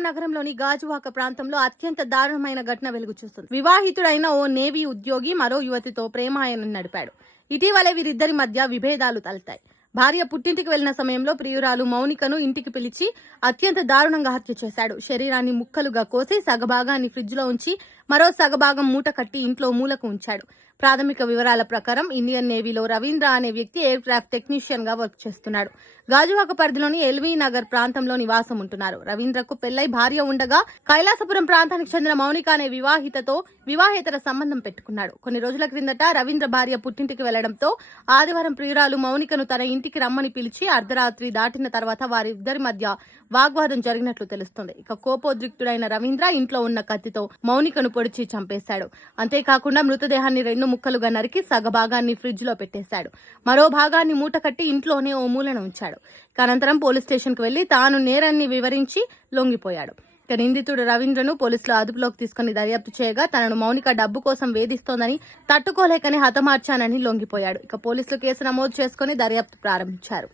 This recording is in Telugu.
విశాఖపట్నం నగరంలోని గాజువాక ప్రాంతంలో అత్యంత దారుణమైన ఘటన వెలుగు చూస్తుంది. వివాహితుడైన ఓ నేవీ ఉద్యోగి మరో యువతితో ప్రేమాయణం నడిపాడు. ఇటీవలే వీరిద్దరి మధ్య విభేదాలు తలెత్తాయి. భార్య పుట్టింటికి వెళ్లిన సమయంలో ప్రియురాలు మౌనికను ఇంటికి పిలిచి అత్యంత దారుణంగా హత్య చేశాడు. శరీరాన్ని ముక్కలుగా కోసి సగభాగాన్ని ఫ్రిడ్జ్ లో ఉంచి మరో సగభాగం మూట కట్టి ఇంట్లో మూలకు ఉంచాడు. ప్రాథమిక వివరాల ప్రకారం ఇండియన్ నేవీలో రవీంద్ర అనే వ్యక్తి ఎయిర్ క్రాఫ్ట్ టెక్నీషియన్ గా వర్క్ చేస్తున్నాడు. గాజువాక పరిధిలోని ఎల్వీ నగర్ ప్రాంతంలో నివాసం ఉంటున్నారు. రవీంద్రకు పెళ్లై భార్య ఉండగా కైలాసపురం ప్రాంతానికి చెందిన మౌనిక అనే వివాహితతో వివాహేతర సంబంధం పెట్టుకున్నాడు. కొన్ని రోజుల క్రిందట రవీంద్ర భార్య పుట్టింటికి వెళ్లడంతో ఆదివారం ప్రియురాలు మౌనికను తన ఇంటికి రమ్మని పిలిచి అర్ధరాత్రి దాటిన తర్వాత వారిద్దరి మధ్య వాగ్వాదం జరిగినట్లు తెలుస్తుంది. ఇక కోపోద్రిక్తుడైన రవీంద్ర ఇంట్లో ఉన్న కత్తితో మౌనికను పొడిచి చంపేశాడు. అంతేకాకుండా మృతదేహాన్ని 2 ముక్కలుగా నరికి సగభాగాన్ని ఫ్రిడ్జ్ లో పెట్టేశాడు. మరో భాగాన్ని మూట కట్టి ఇంట్లోనే ఓ మూలన ఉంచాడు. అనంతరం పోలీస్ స్టేషన్ కు వెళ్లి తాను నేరాన్ని వివరించి లొంగిపోయాడు. ఇక నిందితుడు రవీంద్రను పోలీసులు అదుపులోకి తీసుకుని దర్యాప్తు చేయగా తనను మౌనిక డబ్బు కోసం వేధిస్తోందని తట్టుకోలేకని హతమార్చానని లొంగిపోయాడు. ఇక పోలీసులు కేసు నమోదు చేసుకుని దర్యాప్తు ప్రారంభించారు.